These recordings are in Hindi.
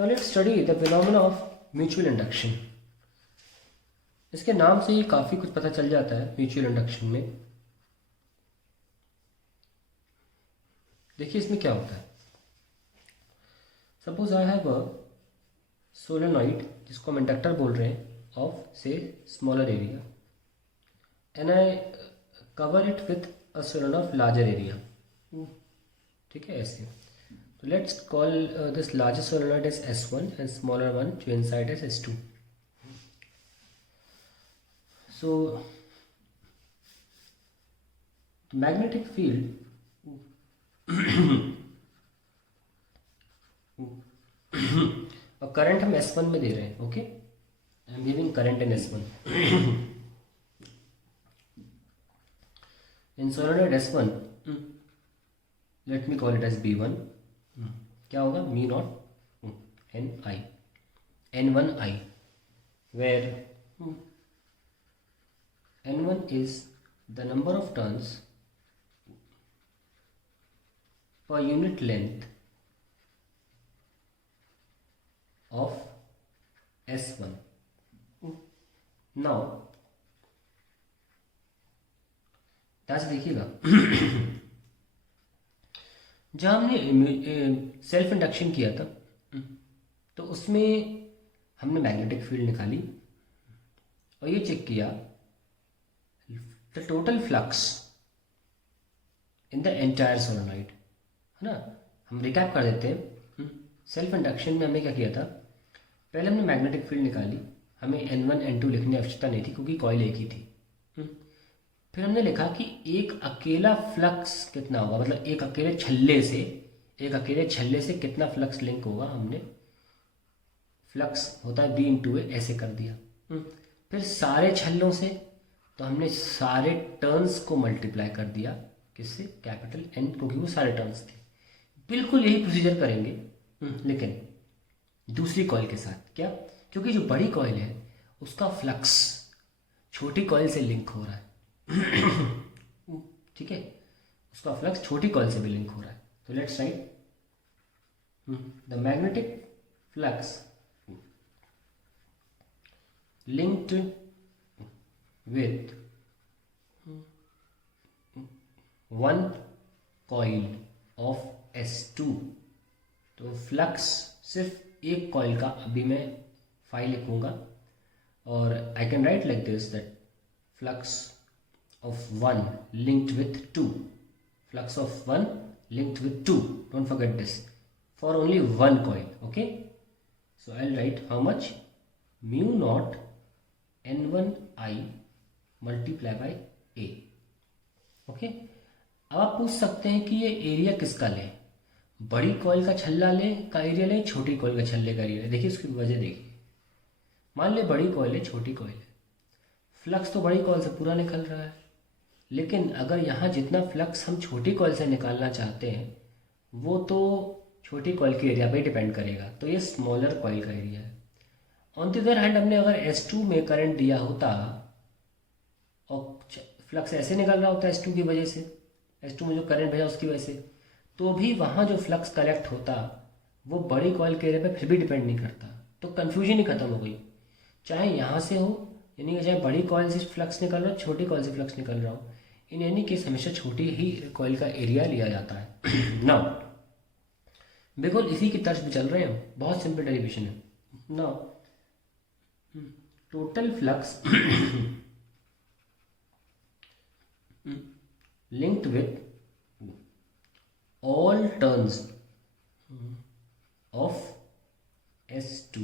Now let's study the phenomena of mutual induction. इसके नाम से ही काफ़ी कुछ पता चल जाता है म्यूचुअल इंडक्शन में. देखिए इसमें क्या होता है. Suppose I have a solenoid जिसको हम इंडक्टर बोल रहे हैं ऑफ से smaller area and I cover it with a solenoid of larger area. ठीक है ऐसे. तो let's call this larger solenoid as S1 and smaller one जो inside as S2. So the magnetic field और करंट हम S1 में दे रहे हैं. Okay, I am giving current in S1. In solenoid S1 let me call it as B1. क्या होगा? Mu naught N1I where N1 is the number of turns per unit length of S1. Now ध्यान से देखिएगा. जब हमने सेल्फ इंडक्शन किया था तो उसमें हमने मैग्नेटिक फील्ड निकाली और ये चेक किया the total flux in the entire solenoid. है ना. हम रिकैप कर देते हैं. सेल्फ इंडक्शन में हमने क्या किया था? पहले हमने मैग्नेटिक फील्ड निकाली. हमें N1 N2 लिखने की आवश्यकता नहीं थी क्योंकि कॉइल एक ही थी. फिर हमने लिखा कि एक अकेला फ्लक्स कितना होगा, मतलब एक अकेले छल्ले से कितना फ्लक्स लिंक होगा. हमने फ्लक्स होता है B इंटू ए ऐसे कर दिया. फिर सारे छल्लों से तो हमने सारे टर्न्स को मल्टीप्लाई कर दिया. किससे? कैपिटल N, क्योंकि वो सारे टर्न्स थे. बिल्कुल यही प्रोसीजर करेंगे लेकिन दूसरी कॉइल के साथ. क्या? क्योंकि जो बड़ी कॉइल है उसका फ्लक्स छोटी कॉइल से लिंक हो रहा है. ठीक है, उसका फ्लक्स छोटी कॉइल से भी लिंक हो रहा है. तो let's right the magnetic flux linked with one coil of S2. तो फ्लक्स सिर्फ एक कॉइल का अभी मैं फाइल लिखूंगा और आई can write like this that flux of one linked with to. Flux of one linked with to. Don't forget this for only one coil. Okay, so I will write how much mu naught N1I multiply by A. Okay, अब आप पूछ सकते हैं कि ये एरिया किसका लें, बड़ी कॉइल का छल्ला लें का एरिया लें, छोटी कॉइल का छल्ले का एरिया लें. देखिए उसकी वजह देखिए. मान ले बड़ी कॉइल है, छोटी कॉइल है. फ्लक्स तो बड़ी कॉइल से पूरा निकल रहा है, लेकिन अगर यहाँ जितना फ्लक्स हम छोटी कॉइल से निकालना चाहते हैं वो तो छोटी कॉइल के एरिया पर डिपेंड करेगा. तो ये स्मॉलर कॉइल का एरिया है. ऑन द अदर हैंड हमने अगर S2 में करंट दिया होता और फ्लक्स ऐसे निकल रहा होता है S2 की वजह से, S2 में जो करंट भेजा उसकी वजह से, तो भी वहाँ जो फ्लक्स कलेक्ट होता वो बड़ी कॉइल के एरिया पे फिर भी डिपेंड नहीं करता. तो कन्फ्यूजन ही खत्म हो गई. चाहे यहाँ से हो, यानी कि चाहे बड़ी कॉइल से फ्लक्स निकल रहा हो, छोटी कॉइल से फ्लक्स निकल रहा हो, इन एनी केस हमेशा छोटी ही कॉइल का एरिया लिया जाता है. नाउ बिल्कुल इसी की तर्ज पे चल रहे हैं हम. बहुत सिंपल डेरिवेशन है. Now total flux linked with all turns of S2.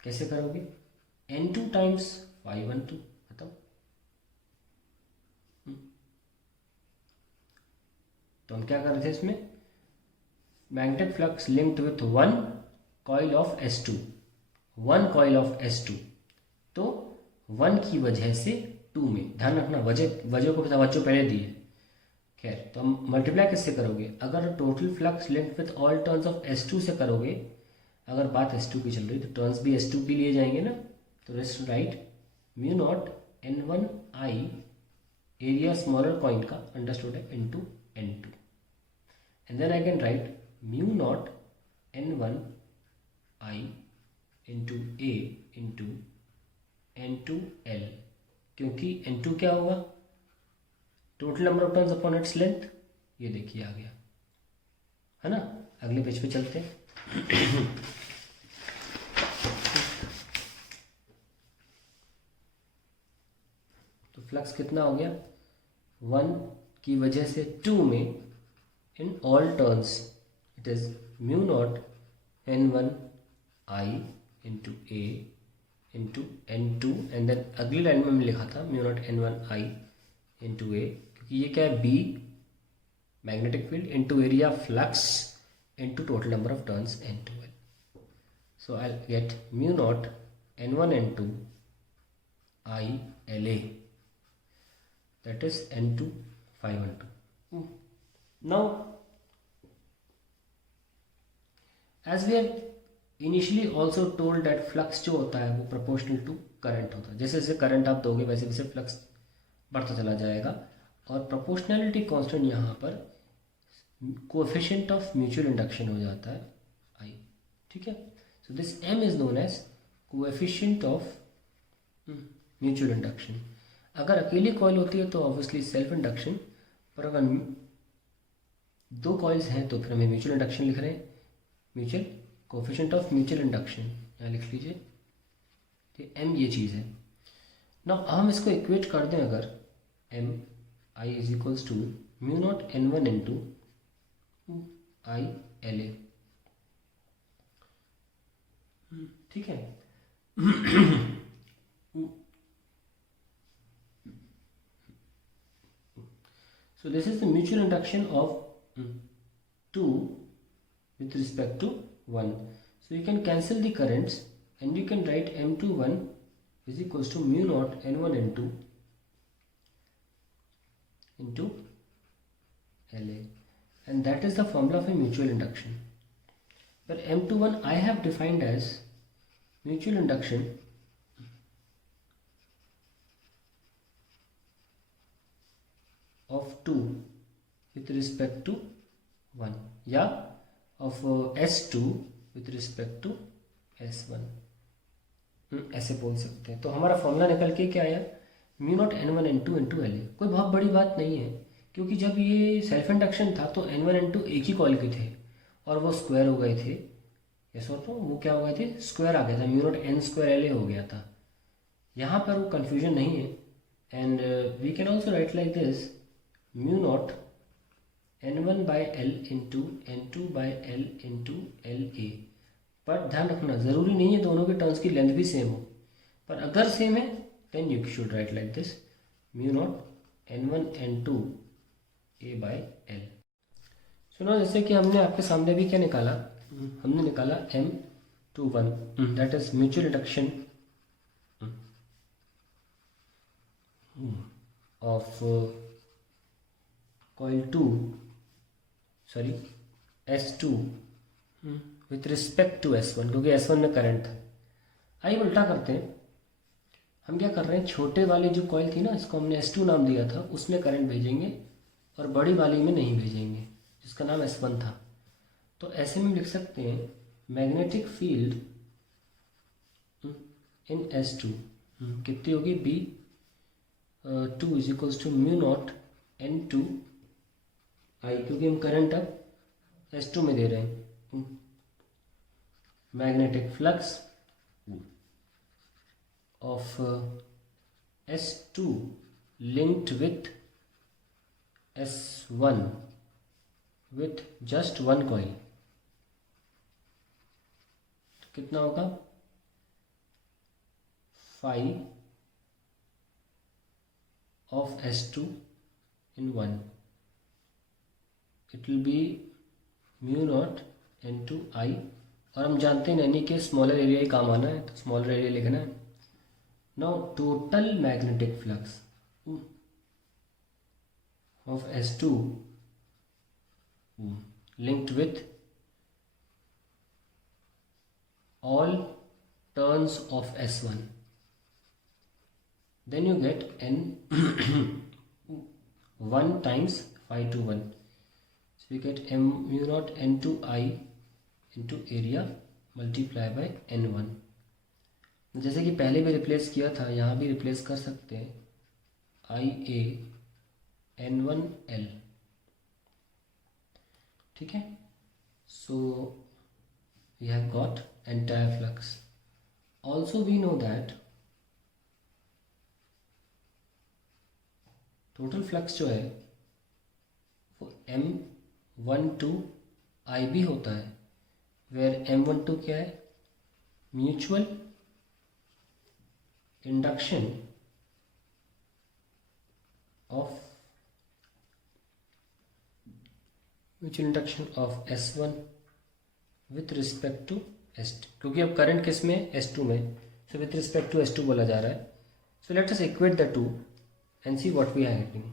कैसे करोगे? N2 टाइम्स phi12 खत्म. तो हम क्या कर रहे थे इसमें? Magnetic flux linked with one coil of S2. One coil of S2. तो वन की वजह से टू में. ध्यान रखना वजह को तवज्जो पहले दिए. खैर, तो हम मल्टीप्लाई किससे करोगे? अगर total flux linked with all turns of S2 से करोगे, अगर बात S2 की चल रही तो टर्न्स भी S2 के लिए जाएंगे ना. तो let's write mu naught N1I area smaller coil का अंडरस्टूड है into N2. And then I can write mu naught N1 I into A into N2 L, क्योंकि N2 क्या होगा, total number of turns upon its length. ये देखिए आ गया है ना। अगले पेज पे चलते हैं। तो फ्लक्स कितना हो गया, 1 की वजह से 2 में in all turns it is mu naught N1 I into A into N2, and then अगली लाइन में मैंने लिखा था mu naught N1 I into A, क्योंकि ये क्या है, B magnetic field into area flux into total number of turns N2L. So I'll get mu naught N1 N2 I LA, that is N2 512. Now as we have initially also told that flux जो होता है वो proportional to current होता है, जैसे जैसे करंट आप दोगे वैसे वैसे फ्लक्स बढ़ता चला जाएगा, और प्रोपोर्शनैलिटी कांस्टेंट यहाँ पर कोएफिशिएंट ऑफ म्यूचुअल इंडक्शन हो जाता है I, ठीक है। So this M is known as coefficient of mutual induction. अगर अकेली कॉइल होती है तो ऑब्वियसली सेल्फ इंडक्शन, पर अगर दो कॉइल्स हैं तो फिर हमें म्यूचुअल इंडक्शन लिख रहे हैं, mutual coefficient of mutual induction यहाँ लिख लीजिए, तो M ये चीज़ है ना। हम इसको इक्वेट कर दें अगर M I is equals to mu naught N1 N2 I LA, ठीक है। So this is the mutual induction of 2 with respect to 1. So you can cancel the currents and you can write M21 is equals to mu naught N1 N2 into LA, and that is the formula of a mutual induction. But M21 I have defined as mutual induction of 2 with respect to 1, या of S2 with respect to S1, ऐसे बोल सकते हैं। तो हमारा फॉर्मूला निकल के क्या आया, mu naught N1 N2 into LA। कोई बहुत बड़ी बात नहीं है, क्योंकि जब ये सेल्फ इंडक्शन था तो N1 N2 एक ही कॉइल के थे और वो स्क्वायर हो गए थे, यस और तो वो क्या हो गए थे, स्क्वायर आ गया था, mu not N square LA हो गया था। यहाँ पर वो कन्फ्यूजन नहीं है, and we can also write like this mu naught N1 by L into N2 by L into LA। पर ध्यान रखना ज़रूरी नहीं है दोनों के टर्न्स की लेंथ भी सेम हो, पर अगर सेम है then you should write like this mu naught N1 N2 A by L। सुनो, जैसे कि हमने आपके सामने भी क्या निकाला, हमने निकाला M21, that is mutual induction of coil 2 sorry S2 with respect to S1, क्योंकि S1 में करंट था। आइए उल्टा करते हैं, हम क्या कर रहे हैं, छोटे वाली जो कॉइल थी ना, इसको हमने S2 नाम दिया था, उसमें करंट भेजेंगे और बड़ी वाली में नहीं भेजेंगे जिसका नाम S1 था। तो ऐसे में लिख सकते हैं मैग्नेटिक फील्ड इन S2 कितनी होगी, B2 is equals to mu naught N2 I, क्योंकि हम करंट अब S2 में दे रहे हैं। Magnetic flux of S2 linked with S1 with just one coil, तो कितना होगा, phi of S2 in 1, it will be mu naught N2 I, और हम जानते हैं यानी कि स्मॉलर एरिया ही काम आना है, तो स्मॉलर एरिया लिखना है। Now total magnetic flux of S2 linked with all turns of S1, then you get N 1 times phi to 1, so you get M mu naught N2 I into area multiply by N1। जैसे कि पहले भी रिप्लेस किया था, यहाँ भी रिप्लेस कर सकते हैं, IA N1L। ठीक है, so we have got entire flux. Also we know that total flux जो है वो M12IB होता है, वेयर M12 क्या है, mutual induction of S1 with respect to S2, क्योंकि अब करंट किस में, S2 में, so with respect to S2 बोला जा रहा है। So let us equate the two and see what we are getting.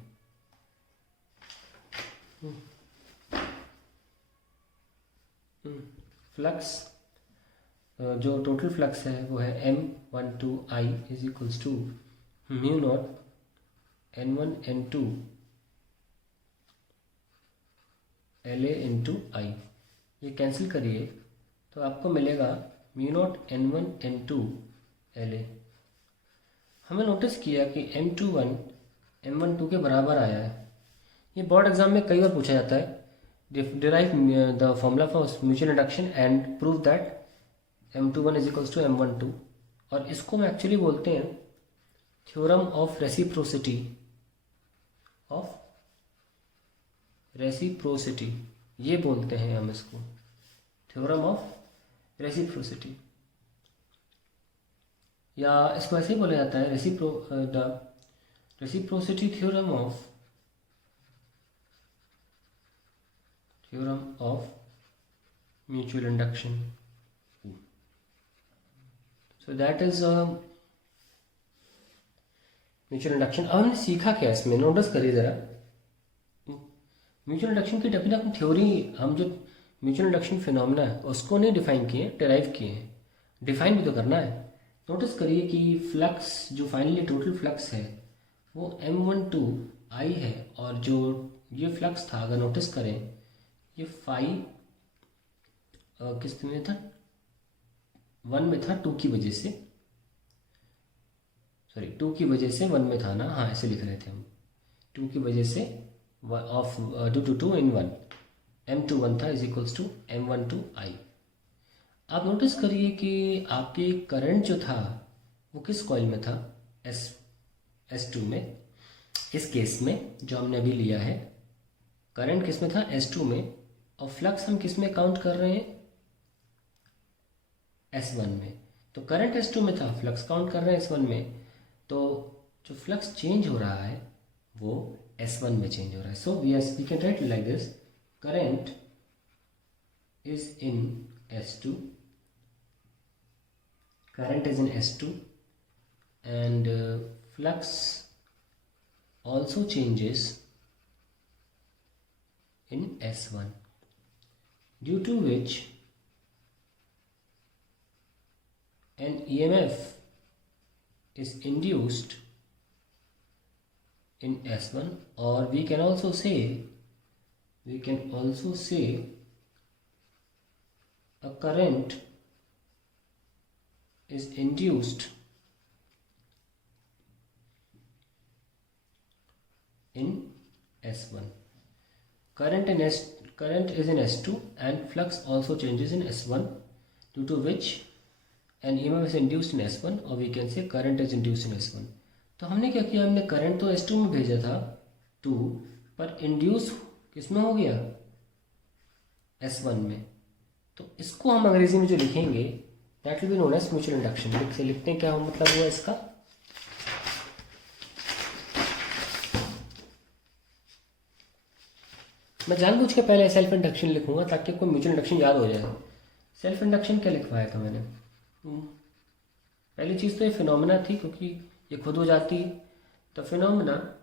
Flux जो टोटल फ्लक्स है वो है M12I is equals to mu naught N1 N2 LA into I। ये कैंसिल करिए तो आपको मिलेगा mu naught N1 N2 LA। हमें नोटिस किया कि M21 M12 के बराबर आया है। ये बोर्ड एग्जाम में कई बार पूछा जाता है, derive the formula for mutual induction and prove that M21 is equals to M12। और इसको हम एक्चुअली बोलते हैं थ्योरम ऑफ रेसिप्रोसिटी, ये बोलते हैं हम इसको, थ्योरम ऑफ रेसिप्रोसिटी, या इसको ऐसे ही बोला जाता है reciprocity theorem of mutual induction. So that is mutual induction. अब हमने सीखा क्या इसमें, नोटिस करिए जरा। म्यूचुअल इंडक्शन की डेफिनेट थ्योरी, हम जो म्यूचुअल इंडक्शन फिनोमेना है उसको नहीं डिफाइन किए, डिराइव किए हैं। डिफाइन भी तो करना है। नोटिस करिए कि फ्लक्स जो फाइनली टोटल फ्लक्स है वो M12I है, और जो ये फ्लक्स था अगर नोटिस करें ये फाई किस में था, 1 में था, 2 की वजह से, सॉरी 2 की वजह से 1 में था ना, हाँ ऐसे लिख रहे थे हम, 2 की वजह से of due to 2 in 1 M21 था इज इक्वल्स टू M12I। आप नोटिस करिए कि आपकी करंट जो था वो किस कॉइल में था, S2 में। इस केस में जो हमने अभी लिया है करंट किस में था, S2 में, और फ्लक्स हम किस में काउंट कर रहे हैं, S1 में। तो करंट S2 में था, फ्लक्स काउंट कर रहे हैं S1 में, तो जो फ्लक्स चेंज हो रहा है वो S1 में चेंज हो रहा है। So we can write like this, current is in S2, current is in S2 and flux also changes in S1, due to which an EMF is induced in S1, or we can also say a current is induced in S1. Current is in S2 and flux also changes in S1, due to which an EMF is induced in S1, or we can say current is induced in S1. तो हमने क्या किया, हमने करंट तो S2 में भेजा था 2, पर इंड्यूस किस में हो गया, S1 में। तो इसको हम अंग्रेजी में जो लिखेंगे that will be known as mutual induction. से लिखते हैं क्या मतलब हुआ इसका, मैं जानबूझ के पहले सेल्फ इंडक्शन लिखूंगा ताकि आपको म्यूचुअल इंडक्शन याद हो जाए। सेल्फ इंडक्शन क्या लिखवाया था मैंने, पहली चीज़ तो ये फिनोमेना थी, क्योंकि ये खुद हो जाती, तो phenomena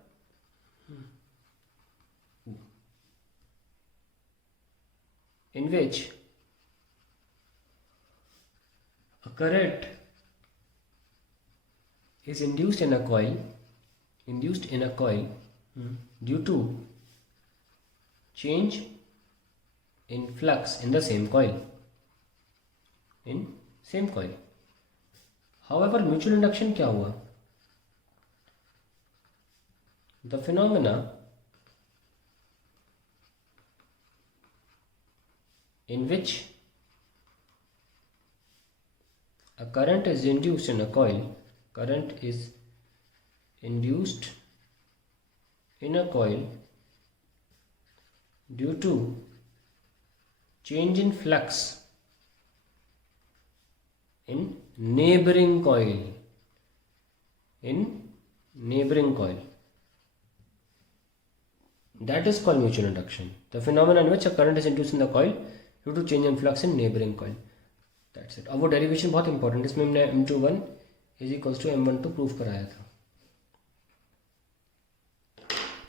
in which a current is induced in a coil due to change in flux in the same coil, in same coil. However, mutual induction क्या हुआ? The phenomena in which a current is induced in a coil, current is induced in a coil due to change in flux in neighboring coil, that is called mutual induction. The phenomenon in which a current is induced in the coil due to change in flux in neighboring coil. That's it. अब वो डेरिवेशन बहुत इंपॉर्टेंट है, इसमें हमने m21 is equals to m12 proof कराया था.